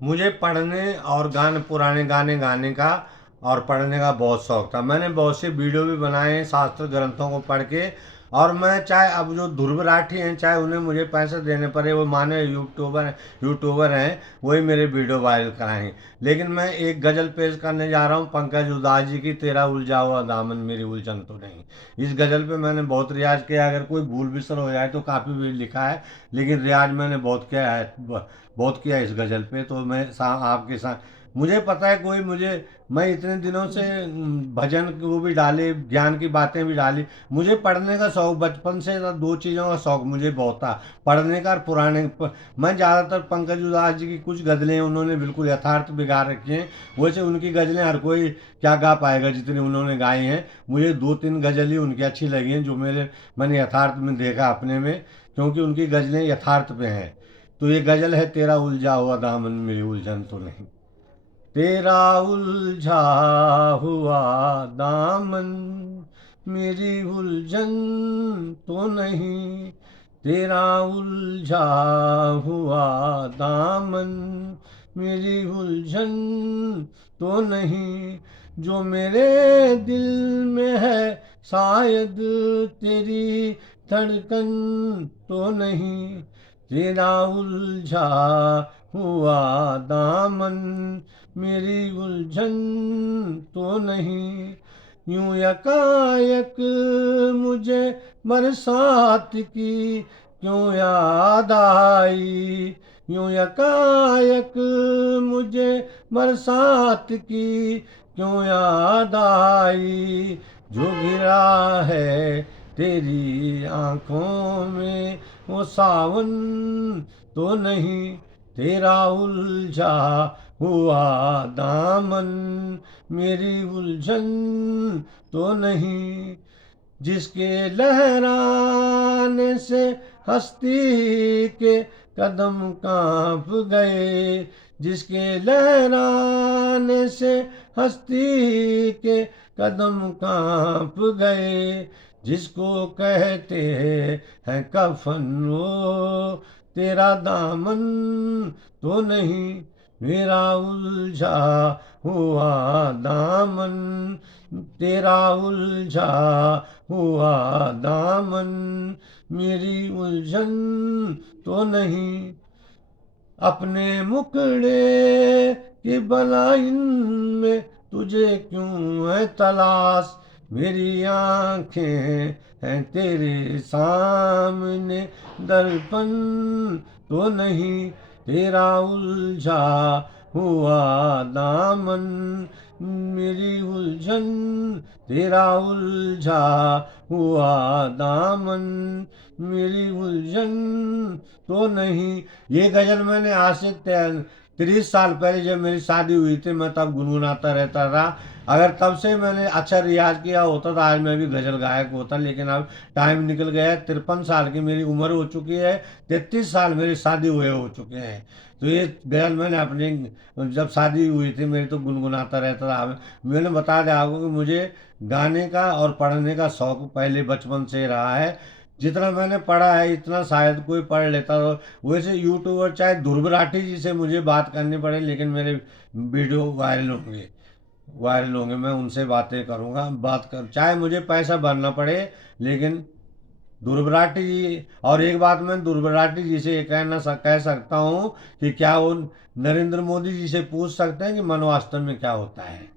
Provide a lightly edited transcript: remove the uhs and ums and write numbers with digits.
मुझे पढ़ने और गाने, पुराने गाने गाने का और पढ़ने का बहुत शौक था। मैंने बहुत से वीडियो भी बनाए हैं शास्त्र ग्रंथों को पढ़ के। और मैं चाहे अब जो ध्रुव राठी हैं, चाहे उन्हें मुझे पैसे देने पड़े, वो माने यूट्यूबर हैं, वही मेरे वीडियो वायरल कराएं। लेकिन मैं एक गज़ल पेश करने जा रहा हूँ पंकज उधास जी की, तेरा उलझा हुआ दामन मेरी उलझन तो नहीं। इस गज़ल पे मैंने बहुत रियाज किया, अगर कोई भूल बिसर हो जाए तो काफ़ी भी लिखा है, लेकिन रियाज मैंने बहुत किया है, बहुत किया इस गज़ल पे। तो मैं आपके साथ, मुझे पता है कोई मुझे, मैं इतने दिनों से भजन को भी डाले, ज्ञान की बातें भी डाली। मुझे पढ़ने का शौक बचपन से था, दो चीज़ों का शौक मुझे बहुत था, पढ़ने का और मैं ज़्यादातर पंकज उधास जी की कुछ गज़लें उन्होंने बिल्कुल यथार्थ बिगाड़ रखी हैं। वैसे उनकी गज़लें हर कोई क्या गा पाएगा जितनी उन्होंने गाई हैं। मुझे दो तीन गज़ल ही उनकी अच्छी लगी हैं, जो मैंने यथार्थ में देखा अपने में, क्योंकि उनकी गज़लें यथार्थ पे हैं। तो ये गज़ल है, तेरा उलझा हुआ दामन मेरी उलझन तो नहीं। तेरा उलझा हुआ दामन मेरी उलझन तो नहीं। तेरा उलझा हुआ दामन मेरी उलझन तो नहीं। जो मेरे दिल में है शायद तेरी धड़कन तो नहीं। तेरा उलझा हुआ दामन मेरी उलझन तो नहीं। यूं यकायक मुझे बरसात की क्यों याद आई। यूं यकायक मुझे बरसात की क्यों याद आई। जो गिरा है तेरी आंखों में वो सावन तो नहीं। तेरा उलझा हुआ दामन मेरी उलझन तो नहीं। जिसके लहराने से हस्ती के कदम कांप गए। जिसके लहराने से हस्ती के कदम कांप गए। जिसको कहते हैं कफन वो तेरा दामन तो नहीं। मेरा उलझा हुआ दामन, तेरा उलझा हुआ दामन मेरी उलझन तो नहीं। अपने मुखड़े की बलाइन में तुझे क्यों है तलाश। मेरी आंखें हैं तेरे सामने दर्पण तो नहीं। तेरा उलझा हुआ दामन मेरी उलझन। तेरा उलझा हुआ दामन मेरी उलझन तो नहीं। ये गज़ल मैंने आज से 30 साल पहले जब मेरी शादी हुई थी, मैं तब गुनगुनाता रहता था। अगर तब से मैंने अच्छा रियाज किया होता तो आज मैं भी गज़ल गायक होता। लेकिन अब टाइम निकल गया है, 53 साल की मेरी उम्र हो चुकी है, 33 साल मेरी शादी हुए हो चुके हैं। तो ये गज़ल मैंने अपनी जब शादी हुई थी मेरी, तो गुनगुनाता रहता था। मैंने बता दिया आपको कि मुझे गाने का और पढ़ने का शौक पहले बचपन से रहा है। जितना मैंने पढ़ा है इतना शायद कोई पढ़ लेता। तो वैसे यूट्यूबर चाहे ध्रुव राठी जी से मुझे बात करनी पड़े, लेकिन मेरे वीडियो वायरल होंगे, मैं उनसे बातें करूँगा, बात कर, चाहे मुझे पैसा भरना पड़े, लेकिन ध्रुव राठी जी। और एक बात मैं ध्रुव राठी जी से ये कह सकता हूँ कि क्या वो नरेंद्र मोदी जी से पूछ सकते हैं कि मन वास्तव में क्या होता है।